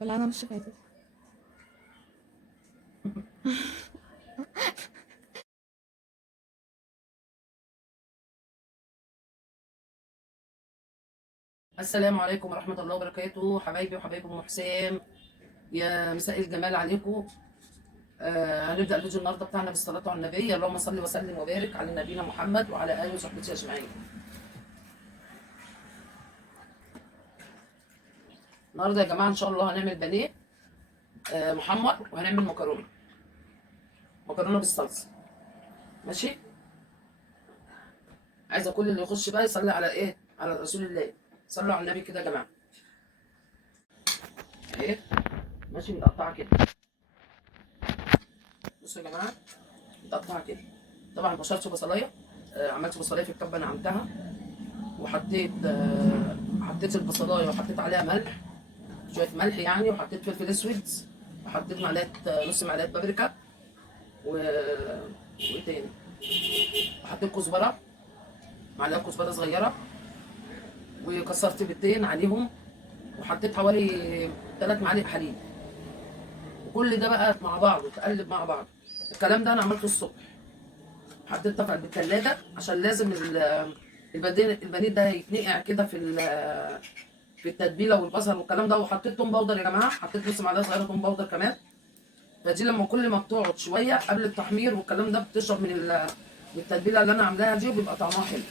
ولا انا مش فاتت. السلام عليكم ورحمة الله وبركاته، حبايبي وحبايب أم حسام. يا مساء الجمال عليكم. هنبدأ الفيديو النهارده بتاعنا بالصلاة على النبي. اللهم صل وسلم وبارك على نبينا محمد وعلى آله وصحبه أجمعين. النهارده يا جماعة إن شاء الله هنعمل بانيه محمر، وهنعمل مكرونة بالصلصة. ماشي. عايزة كل اللي يخش بقى يصلي على إيه؟ على رسول الله. صلوا على النبي كده يا جماعة. إيه؟ ماشي، متقطعة كده. بصوا يا جماعة، متقطعة كده. طبعا بشرت بصلاية. عملت بصلاية في الكبة، نعمتها وحطيت حطيت البصلايه وحطيت عليها ملح، شويه ملح يعني، وحطيت فلفل اسود، وحطيت معلقه نص معلقه بابريكا و... وايه تاني، وحطيت كزبره، معلقه كزبره صغيره، وكسرت بيضتين عليهم، وحطيت حوالي 3 معالق حليب. وكل ده بقى مع بعض وتقلب مع بعض. الكلام ده انا عملته الصبح. حطيت طبعا بالثلاجه عشان لازم البانيه ده يتنقع كده في التتبيله والبصل والكلام ده. وحطيت توم باودر يا جماعه، حطيت نص معلقه صغيره توم باودر كمان. فدي لما كل ما بتقعد شويه قبل التحمير والكلام ده بتشرب من التتبيله اللي انا عاملاها دي، وبيبقى طعمها حلو.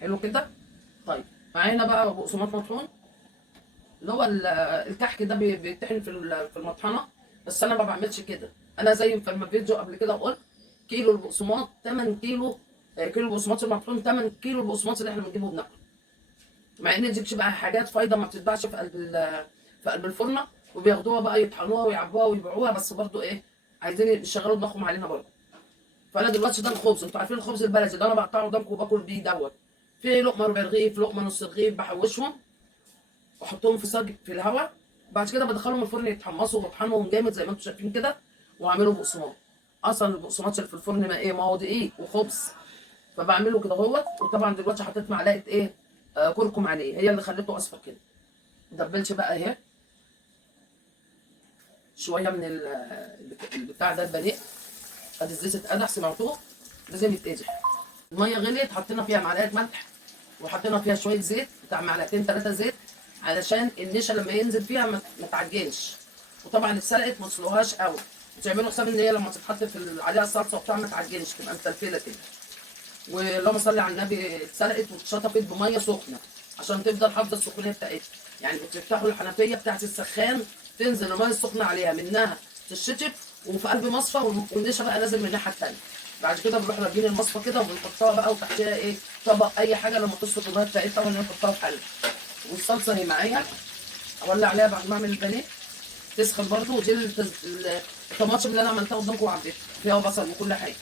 حلو كده. طيب، معانا بقى بقسماط مطحون، اللي هو الكحك ده بيتطحن في المطحنه. بس انا ما بعملش كده. انا زي في الفيديو قبل كده قلت كيلو البقسماط 8 كيلو. كيلو البقسماط المطحون 8 كيلو البقسماط اللي احنا بنجيبه بناكله. مع ان دي بتبقى حاجات فايضه ما بتتباعش في قلب الفرن، وبياخدوها بقى يطحنوها ويعبوها ويبيعوها. بس برضو ايه، عايزين يشغلوا دماغهم علينا برضو. فانا دلوقتي ده الخبز، انتوا عارفين الخبز البلدي اللي انا بقطعه قدامكم وباكل بيه دوت. في لقمه ربع رغيف، لقمه نص رغيف، بحوشهم واحطهم في صاج في الهواء. بعد كده بدخلهم الفرن يتحمصوا وبطحنهم جامد زي ما انتم شايفين كده، واعملهم بقسماط. اصلا البقسماط اللي في الفرن ما هو دقيق وخبز. فبعمله كده اهوت. وطبعا دلوقتي حطيت معلقه ايه، كركم عليه، هي اللي خلته اصفر كده. دبلت بقى اهي شويه من البتاع ده البانيه. ادي الزيت اتقدح، سمعتوه؟ لازم يتقدح. الميه غليت، حطينا فيها معلقه ملح، وحطينا فيها شويه زيت بتاع معلقتين 3 زيت، علشان النشا لما ينزل فيها ما تعجنش. وطبعا اتسلقت، ما تسلقوهاش قوي، وتعملوا حساب ان هي لما تتحط عليها الصلصه وبتاع ما تعجنش، تبقى مفلفله كده. واللهم صل على النبي، اتسلقت واتشطفت بميه سخنه عشان تفضل حافظه السخونيه بتاعتها. يعني بتفتحوا الحنفيه بتاعت السخان، تنزل الميه السخنه عليها، منها تتشطف، وفي قلب مصفى، والنشا بقى نازل من الناحيه الثانيه. بعد كده بنروح راجعين المصفى كده، وبنحطها بقى وتحتها ايه، طبق اي حاجه لما تصفى الميه بتاعتها، ونحطها في حله. والصلصه هي معايا، اولع عليها بعد ما اعمل البانيه تسخن برده. ودي الطماطم اللي انا عملتها قدامكم وعديتها فيها بصل وكل حاجه.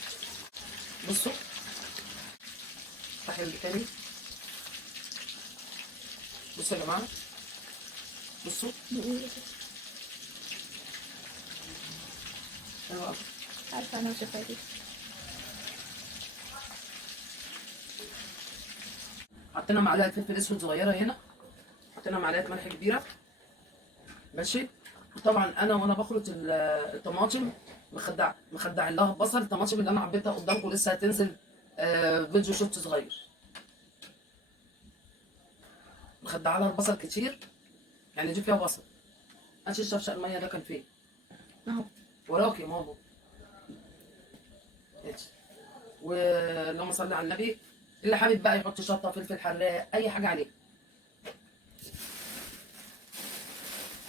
بصوا، افتح تاني. بصوا يا جماعه، بصوا. ايوه. عارفه انا مش فاتت. حطينا معلقه فلفل اسود صغيره هنا، حطينا معلقه ملح كبيره. ماشي. وطبعا انا وانا بخلط الطماطم مخدع لها البصل. الطماطم اللي انا عبيتها قدامكم لسه هتنزل فيديو شوت صغير. مخدعه لها البصل كتير، يعني دي فيها بصل. ماشي. الشفشق الميه ده كان فين؟ اهو. وراكي يا ماما. ماشي. واللهم صل على النبي. اللي حابب بقى يحط شطه، فلفل حراق، اي حاجه عليه.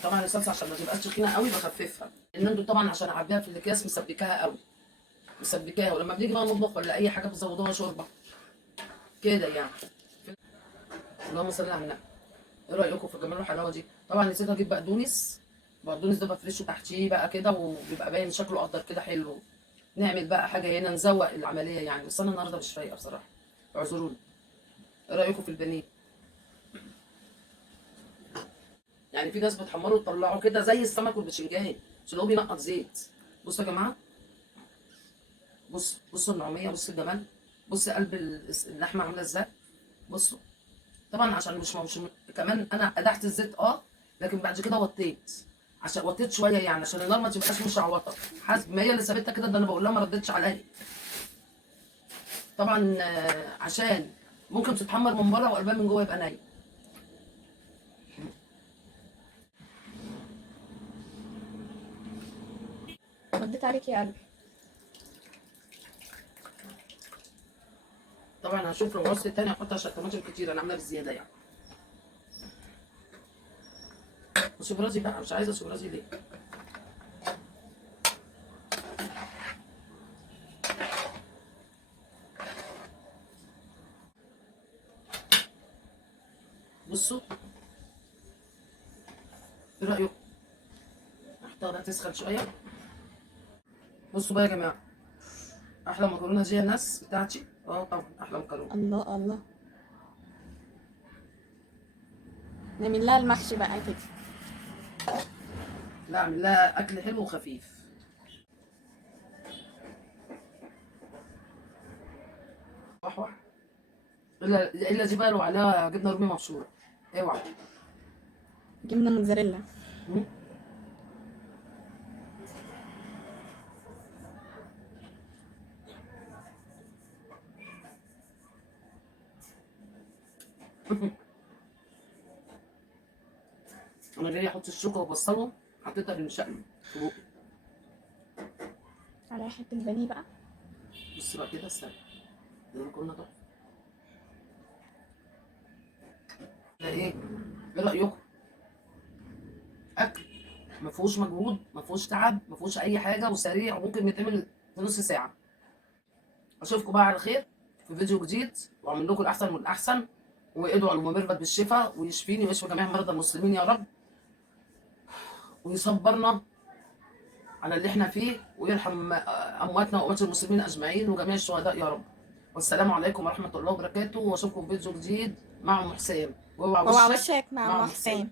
طبعا الصلصه عشان ما تبقاش تخينه قوي بخففها. النندو طبعا عشان اعبيها في الاكياس مسبكاها قوي، مسبكاها. ولما بنيجي بقى نطبخ ولا اي حاجه بتزودوها شوربه كده يعني. اللهم صل على النبي. ايه رايكم في جمال الحلاوه دي؟ طبعا نسيت اجيب بقدونس. البقدونس ده بفرشه تحتيه بقى كده، وبيبقى باين شكله اخضر كده حلو. نعمل بقى حاجه هنا نزوق العمليه يعني. بس انا النهارده مش فايقه بصراحه، اعذروني. ايه رايكم في البانيه؟ يعني في ناس بتحمره وتطلعه كده زي السمك والباذنجان عشان هو بينقط زيت. بصوا يا جماعه، بصوا النعوميه، بصوا الجمال، بصوا قلب اللحمه عامله ازاي. بصوا. طبعا عشان مش كمان انا قدحت الزيت لكن بعد كده وطيت، عشان وطيت شويه يعني عشان النار ما تبقاش مشعوطه. حسب ما هي اللي سابتها كده، ده انا بقول لها ما ردتش عليا طبعا، عشان ممكن تتحمر من بره وقلبها من جوه يبقى ني. رديت عليك يا قلبي. طبعا هشوف لو عوزت تاني احط عشان طماطم كتير، انا عامله بزياده يعني. واسيب راسي بقى، مش عايزه اسيب راسي ليه؟ بصوا ايه رايكم؟ احطها بقى تسخن شويه. بصوا بقى يا جماعه، احلى مكرونه زي الناس بتاعتي. طبعا احلى مكرونه. الله الله. نعمل لها المحشي بقى كده. لا اعمل لها اكل حلو وخفيف. وحوح. الا دي بقى لو عليها جبنه رومي مبشوره اوعى. جبنه موتزاريلا. مم. انا جاي احط الشوكه وبصلهم، حطيتها بالمشقلب في بوقي. على حته البانيه بقى. بص بقى كده، استنى ده المكرونه تحفه. ده ايه رايكم؟ اكل ما فيهوش مجهود، ما فيهوش تعب، ما فيهوش اي حاجه، وسريع وممكن يتعمل في نص ساعه. اشوفكم بقى على خير في فيديو جديد، واعمل لكم الاحسن من الاحسن، وادعوا لام ميرفت بالشفاء ويشفيني ويشفي جميع مرضى المسلمين يا رب، ويصبرنا على اللي احنا فيه، ويرحم امواتنا واموات المسلمين اجمعين وجميع الشهداء يا رب. والسلام عليكم ورحمه الله وبركاته، واشوفكم في فيديو جديد مع ام حسام. اوعى وشك مع مع ام حسام.